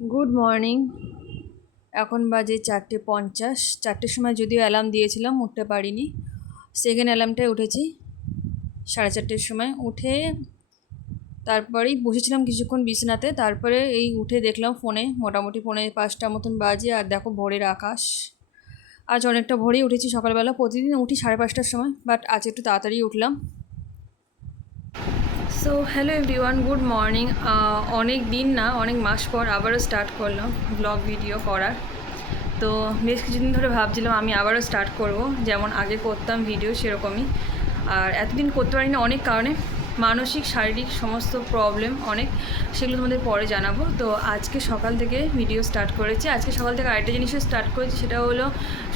Good morning এখন বাজে চারটে পঞ্চাশ। চারটের সময় যদিও অ্যালার্ম দিয়েছিলাম, উঠতে পারিনি। সেকেন্ড অ্যালার্মটায় উঠেছি। সাড়ে চারটের সময় উঠে তারপরেই বসেছিলাম কিছুক্ষণ বিছানাতে। তারপরে এই উঠে দেখলাম ফোনে মোটামুটি ফোনে পাঁচটা মতন বাজে আর দেখো ভোরের আকাশ। আজ অনেকটা ভোরেই উঠেছি সকালবেলা। প্রতিদিন উঠি সাড়ে পাঁচটার সময় বাট আজ একটু তাড়াতাড়ি উঠলাম। So hello everyone good morning অনেক দিন না, অনেক মাস পর আবারও স্টার্ট করলাম ব্লগ ভিডিও করার। তো বেশ কিছুদিন ধরে ভাবছিলাম আমি আবারও স্টার্ট করব, যেমন আগে করতাম ভিডিও সেরকমই। আর এতদিন করতে পারি না অনেক কারণে, মানসিক, শারীরিক সমস্ত প্রবলেম অনেক, সেগুলো তোমাদের পরে জানাব। তো আজকে সকাল থেকে ভিডিও স্টার্ট করেছি। আজকে সকাল থেকে আরেকটা জিনিসও স্টার্ট করেছি, সেটা হলো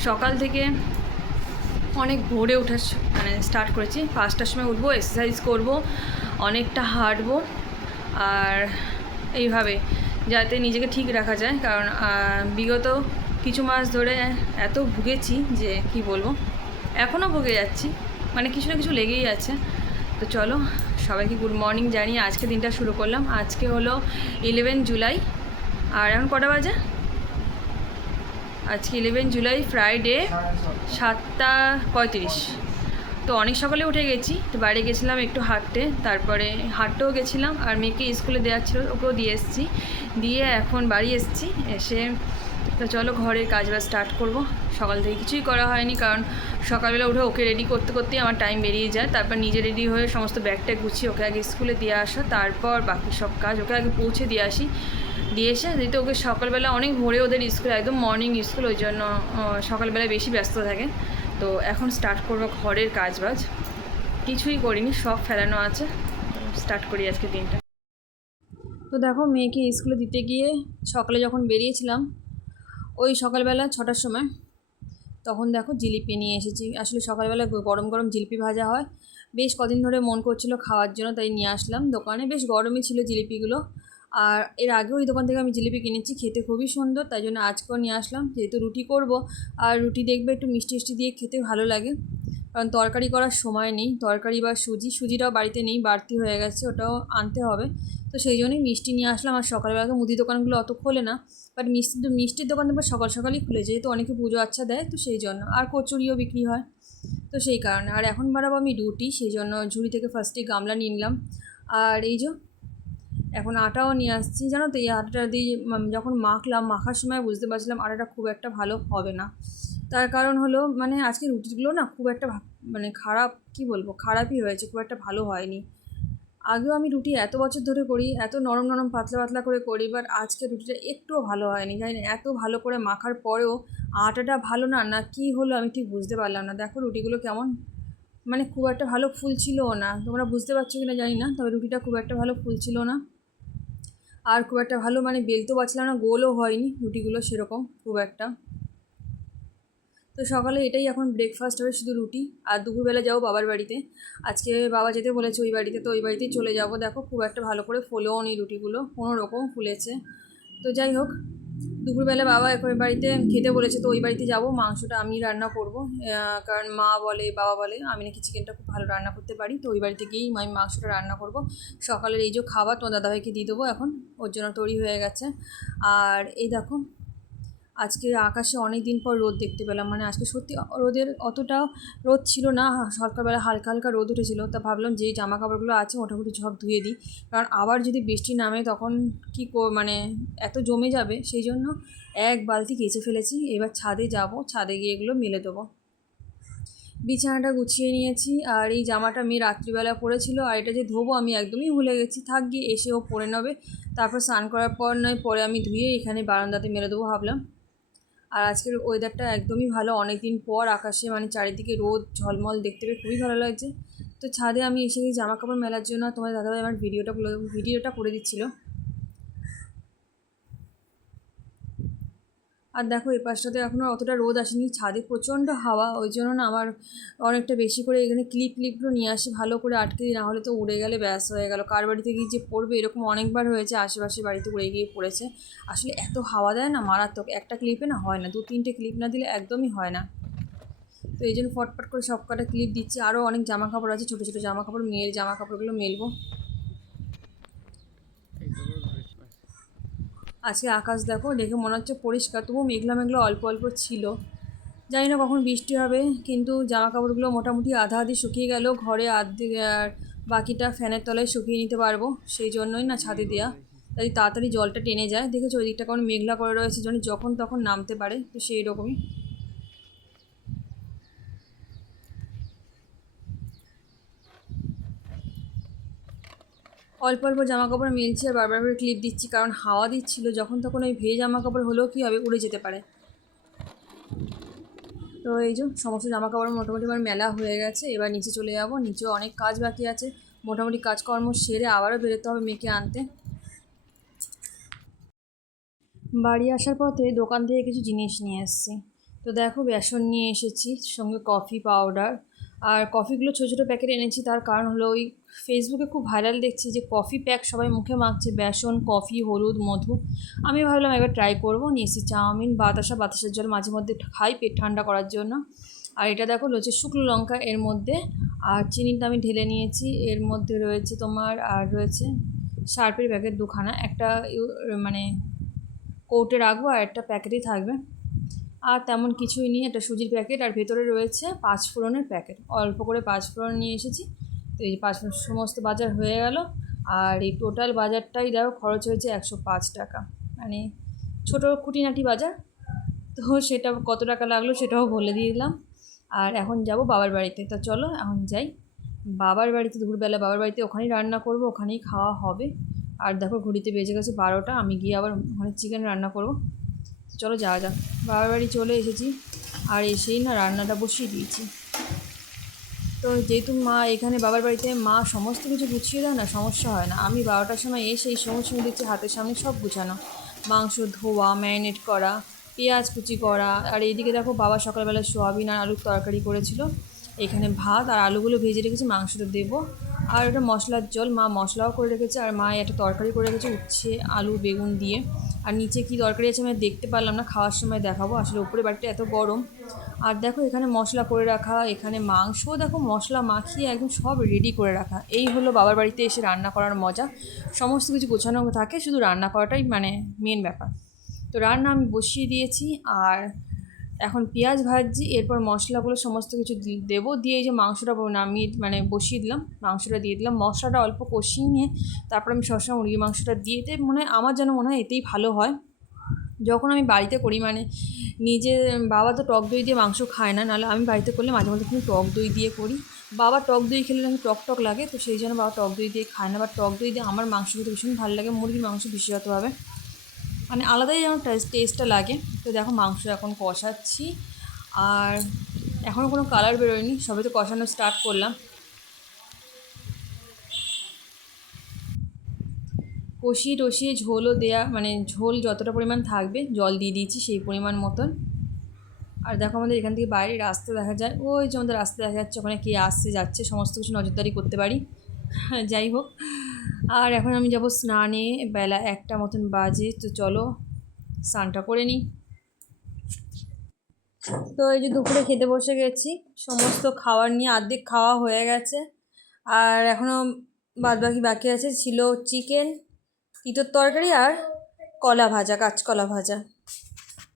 সকাল থেকে অনেক ভোরে ওঠার মানে স্টার্ট করেছি। পাঁচটার সময় উঠবো এক্সারসাইজ করব। অনেকটা হাঁটবো আর এইভাবে যাতে নিজেকে ঠিক রাখা যায়। কারণ বিগত কিছু মাস ধরে এত ভুগেছি যে কি বলব, এখনও ভুগে যাচ্ছি। মানে কিছু না কিছু লেগেই আছে। তো চলো, সবাইকে গুড মর্নিং জানিয়ে আজকে দিনটা শুরু করলাম। আজকে হলো ইলেভেন জুলাই। আর এখন কটা বাজে? আজকে ইলেভেন জুলাই ফ্রাইডে সাতটা পঁয়ত্রিশ। তো অনেক সকালে উঠে গেছি তো বাড়ি গেছিলাম একটু হাঁটতে তারপরে হাঁটতেও গেছিলাম আর মেয়েকে স্কুলে দেওয়ার ছিল ওকেও দিয়ে এসেছি দিয়ে এখন বাড়ি এসেছি এসে তো চলো ঘরের কাজ বাজ স্টার্ট করব। সকাল থেকে কিছুই করা হয়নি কারণ সকালবেলা উঠে ওকে রেডি করতে করতেই আমার টাইম বেরিয়ে যায় তারপর নিজে রেডি হয়ে সমস্ত ব্যাগটা গুছিয়ে ওকে আগে স্কুলে দিয়ে আসা তারপর বাকি সব কাজ ওকে আগে পৌঁছে দিয়ে আসি। দিয়ে এসে যেহেতু ওকে সকালবেলা অনেক ভোরে ওদের স্কুল একদম মর্নিং স্কুল ওই জন্য আহ, সকালবেলা বেশি ব্যস্ত থাকে। তো এখন স্টার্ট করব ঘরের কাজ বাজ কিছুই করিনি, সব ফেলানো আছে। স্টার্ট করি আজকে দিনটা। তো দেখো, মেয়েকে স্কুলে দিতে গিয়ে সকালে যখন বেরিয়েছিলাম, ওই সকালবেলা ছটার সময়, তখন দেখো জিলিপি নিয়ে এসেছি। আসলে সকালবেলা গরম গরম জিলিপি ভাজা হয়। বেশ কদিন ধরে মন করছিল খাওয়ার জন্য, তাই নিয়ে আসলাম। দোকানে বেশ গরমই ছিল জিলিপিগুলো। আর এর আগেও ওই দোকান থেকে আমি জিলিপি কিনেছি, খেতে খুবই সুন্দর, তাই জন্য আজকেও নিয়ে আসলাম। যেহেতু রুটি করব, আর রুটি দেখবে একটু মিষ্টি মিষ্টি দিয়ে খেতে ভালো লাগে। কারণ তরকারি করার সময় নেই, তরকারি বা সুজি, সুজিটাও বাড়িতে নেই, বাড়তি হয়ে গেছে, ওটাও আনতে হবে। তো সেই জন্যই মিষ্টি নিয়ে আসলাম, আর সকালবেলা মুদি দোকানগুলো অত খোলে না। বাট মিষ্টি, মিষ্টির দোকান তো সকাল সকালই খুলে, যেহেতু অনেকে পুজো আচ্ছা দেয়, তো সেই জন্য। আর কচুরিও বিক্রি হয়, তো সেই কারণে। আর এখন বাড়াবো আমি রুটি, সেই জন্য ঝুড়ি থেকে ফার্স্টে গামলা নিলাম। আর এই যে এখন আটাও নিয়ে আসছি। জানো তো এই আটাটা দিয়ে যখন মাখলাম, মাখার সময় বুঝতে পারছিলাম আটাটা খুব একটা ভালো হবে না। তার কারণ হলো মানে আজকে রুটিগুলো না খুব একটা মানে খারাপ, কি বলব, খারাপই হয়েছে, খুব একটা ভালো হয়নি। আগেও আমি রুটি এত বছর ধরে করি, এত নরম নরম পাতলা পাতলা করে করি বাট আজকে রুটিটা একটুও ভালো হয়নি। জানি না, এত ভালো করে মাখার পরেও আটাটা ভালো না না কি হলো আমি ঠিক বুঝতে পারলাম না। দেখো রুটিগুলো কেমন মানে খুব একটা ভালো ফুল ছিলও না। তোমরা বুঝতে পারছ কিনা জানি না, তবে রুটিটা খুব একটা ভালো ফুল ছিল না। আর খুব একটা ভালো মানে বেলতেও পারছিলাম না, গোলও হয়নি, রুটিগুলো সেরকম খুব একটা। তো সকালে এটাই এখন ব্রেকফাস্ট হবে, শুধু রুটি। আর দুপুরবেলা যাব বাবার বাড়িতে। আজকে বাবা যেতে বলেছে ওই বাড়িতে, তো ওই বাড়িতেই চলে যাব। দেখো খুব একটা ভালো করে ফোলেও নি রুটিগুলো, কোনো রকম ফুলেছে। তো যাই হোক দুপুরবেলা বাবা এখন বাড়িতে খেতে বলেছে, তো ওই বাড়িতে যাব, মাংসটা আমি রান্না করব। কারণ মা বলে, বাবা বলে, আমি নাকি চিকেনটা খুব ভালো রান্না করতে পারি, তো ওই বাড়িতে গিয়েই আমি মাংসটা রান্না করব। সকালের এই যে খাবার তোমার দাদাভাইকে দিয়ে দেবো এখন, ওর জন্য তৈরি হয়ে গেছে। আর এই দেখো আজকে আকাশে অনেক দিন পর রোদ দেখতে পেলাম। মানে আজকে সত্যি রোদের অতটা রোদ ছিল না। সকালবেলা হালকা হালকা রোদ উঠেছিল। তা ভাবলাম যে জামা কাপড়গুলো আছে, মোটামুটি সব ধুয়ে দিই। কারণ আবার যদি বৃষ্টি নামে তখন কি মানে এত জমে যাবে, সেই জন্য এক বালতি কেচে ফেলেছি। এবার ছাদে যাব। ছাদে গিয়ে এগুলো মেলে দেবো। বিছানাটা গুছিয়ে নিয়েছি। আর এই জামাটা মেয়ে রাত্রিবেলা পরেছিল। আর এটা যে ধোবো আমি একদমই ভুলে গেছি। থাক, গিয়ে এসে ও পরে নেবে। তারপর স্নান করার পর নয়, পরে আমি ধুয়ে এখানে বারান্দাতে মেলে দেবো ভাবলাম। আর আজকের ওয়েদারটা একদমই ভালো। অনেক দিন পর আকাশে মানে চারিদিকে রোদ, ঝলমল দেখতে পেয়ে খুবই ভালো লাগছে। তো ছাদে আমি এসে গিয়ে জামা কাপড় মেলার জন্য। তোমার দাদাভাই আমার ভিডিওটা ভিডিওটা করে দিচ্ছিল। আর দেখো এই পাশটাতে এখনও অতটা রোদ আসেনি, ছাদে প্রচণ্ড হাওয়া, ওই জন্য না আমার অনেকটা বেশি করে এখানে ক্লিপ ক্লিপগুলো নিয়ে আসি, ভালো করে আটকে দিই না হলে তো উড়ে গেলে ব্যাস হয়ে গেল। কার বাড়িতে গিয়ে যে পড়বে, এরকম অনেকবার হয়েছে, আশেপাশে বাড়িতে উড়ে গিয়ে পড়েছে। আসলে এত হাওয়া দেয় না, মারাত্মক, একটা ক্লিপে না হয় না দু তিনটে ক্লিপ না দিলে একদমই হয় না। তো এই জন্য ফটফট করে সব কটা ক্লিপ দিচ্ছি আরও অনেক জামা কাপড় আছে, ছোটো ছোটো জামা কাপড় মেয়ের জামা কাপড়গুলো মেলবো। আজকে আকাশ দেখো, দেখে মনে হচ্ছে পরিষ্কার। তবু মেঘলা মেঘলা অল্প অল্প ছিল। জানি না কখন বৃষ্টি হবে, কিন্তু জামা কাপড়গুলো মোটামুটি আধা আধি শুকিয়ে গেল। ঘরে আধি আর বাকিটা ফ্যানের তলায় শুকিয়ে নিতে পারব, সেই জন্যই না ছাদে দেওয়া তাই তাড়াতাড়ি জলটা টেনে যায়। দেখেছ, ওই দিকটা কারণ মেঘলা করে রয়েছে যখন তখন নামতে পারে, তো সেই রকমই। অল্প অল্প জামা কাপড় মিলছে আর বারবার করে ক্লিপ দিচ্ছি, কারণ হাওয়া দিচ্ছিল। যখন তখন ওই ভেজে জামা কাপড় হলেও কী হবে, উড়ে যেতে পারে। তো এই যে সমস্ত জামা কাপড় মোটামুটি আমার মেলা হয়ে গেছে। এবার নিচে চলে যাব। নিচেও অনেক কাজ বাকি আছে। মোটামুটি কাজকর্ম সেরে আবারও বেরোতে হবে মেয়েকে আনতে। বাড়ি আসার পথে দোকান থেকে কিছু জিনিস নিয়ে এসেছি। তো দেখো, বেসন নিয়ে এসেছি, সঙ্গে কফি পাউডার আর কফিগুলো ছোটো ছোটো প্যাকেট এনেছি। তার কারণ হলো ওই ফেসবুকে খুব ভাইরাল দেখছি যে কফি প্যাক সবাই মুখে মাখছে, বেসন, কফি, হলুদ, মধু। আমি ভাবলাম একবার ট্রাই করব, নিয়ে এসেছি চাউমিন, বাতাসা, বাতাসের জল মাঝে মধ্যে খাই পেট ঠান্ডা করার জন্য। আর এটা দেখো রয়েছে শুকনো লঙ্কা এর মধ্যে, আর চিনিটা আমি ঢেলে নিয়েছি। এর মধ্যে রয়েছে তোমার, আর রয়েছে শার্পের প্যাকেট দুখানা। একটা মানে কৌটে রাখব আর একটা প্যাকেটই থাকবে। আর তেমন কিছুই নিয়ে একটা সুজির প্যাকেট আর ভেতরে রয়েছে পাঁচ ফোড়নের প্যাকেট। অল্প করে পাঁচ ফোড়ন নিয়ে এসেছি। তো এই পাঁচ সমস্ত বাজার হয়ে গেল। আর এই টোটাল বাজারটাই দেখো খরচ হয়েছে একশো পাঁচ টাকা। মানে ছোটো খুঁটিনাটি বাজার। তো সেটা কত টাকা লাগল সেটাও বলে দিয়ে দিলাম। আর এখন যাব বাবার বাড়িতে। তো চলো এখন যাই। বাবার বাড়িতে দুপুরবেলা, বাবার বাড়িতে ওখানেই রান্না করব, ওখানেই খাওয়া হবে। আর দেখো ঘড়িতে বেজে গেছে বারোটা, আমি গিয়ে আবার ওখানে চিকেন রান্না করব। চলো যাওয়া যাক। বাবার বাড়ি চলে এসেছি আর এসেই না রান্নাটা বসিয়ে দিয়েছি। তো যেহেতু মা এখানে বাবার বাড়িতে, মা সমস্ত কিছু গুছিয়ে দেয় না, সমস্যা হয় না। আমি বারোটার সময় এসে এই সময় দিচ্ছি হাতের সামনে সব গুছানো। মাংস, ধোয়া, ম্যারিনেট করা, পেঁয়াজ কুচি করা। আর এইদিকে দেখো বাবা সকালবেলা সোয়াবিন আর আলুর তরকারি করেছিল। এখানে ভাত আর আলুগুলো ভেজে রেখেছি, মাংসটা দেবো। আর এটা মশলার জল, মা মশলাও করে রেখেছে, আর মা একটা তরকারি করে রেখেছে উচ্ছে, আলু, বেগুন দিয়ে। আর নিচে কি তরকারি আছে আমি দেখতে পারলাম না, খাওয়ার সময় দেখাবো। আসলে উপরে বাড়িটা এত গরম। আর দেখো এখানে মশলা করে রাখা, এখানে মাংস, দেখো মশলা মাখিয়ে একদম সব রেডি করে রাখা। এই হলো বাবার বাড়িতে এসে রান্না করার মজা। সমস্ত কিছু গোছানো থাকে, শুধু রান্না করাটাই মানে মেন ব্যাপার। তো রান্না আমি বসিয়ে দিয়েছি, আর এখন পেঁয়াজ ভাজছি, এরপর মশলাগুলো সমস্ত কিছু দেবো, দিয়ে এই যে মাংসটা নামিয়ে মানে বসিয়ে দিলাম, মাংসটা দিয়ে দিলাম। মশলাটা অল্প কষিয়ে নিয়ে তারপর আমি সবসময় মুরগির মাংসটা দিয়ে মনে হয় আমার যেন মনে হয় এতেই ভালো হয়। যখন আমি বাড়িতে করি মানে নিজে বাবা তো টক দই দিয়ে মাংস খায় না, নাহলে আমি বাড়িতে করলে মাঝে মধ্যে কিন্তু টক দই দিয়ে করি। বাবা টক দই খেলে নাকি টক টক লাগে, তো সেই জন্য বাবা টক দই দিয়ে খায় না, বা টক দই দিয়ে আমার মাংস খেতে ভীষণ ভালো লাগে, মুরগির মাংস বিশেষতভাবে। মানে আলাদাই যেমন টেস্টটা লাগে। তো দেখো মাংস এখন কষাচ্ছি। আর এখনও কোনো কালার বেরোয়নি, সবে তো কষানো স্টার্ট করলাম। কষিয়ে টষিয়ে ঝোলও দেয়া মানে ঝোল যতটা পরিমাণ থাকবে, জল দিয়ে দিয়েছি সেই পরিমাণ মতন। আর দেখো আমাদের এখান থেকে বাইরে রাস্তা দেখা যায়, ওই যে আমাদের রাস্তা দেখা যাচ্ছে, ওখানে কে আসছে, যাচ্ছে, সমস্ত কিছু নজরদারি করতে পারি। যাই হোক। আর এখন আমি যাব স্নানে, বেলা একটা মতন বাজে, তো চলো স্নানটা করে নিই। তো এই যে দুপুরে খেতে বসে গেছি, সমস্ত খাবার নিয়ে আর্ধেক খাওয়া হয়ে গেছে। আর এখনও বাদ বাকি বাকি আছে, ছিল চিকেন তিতর তরকারি আর কলা ভাজা, কাঁচকলা ভাজা।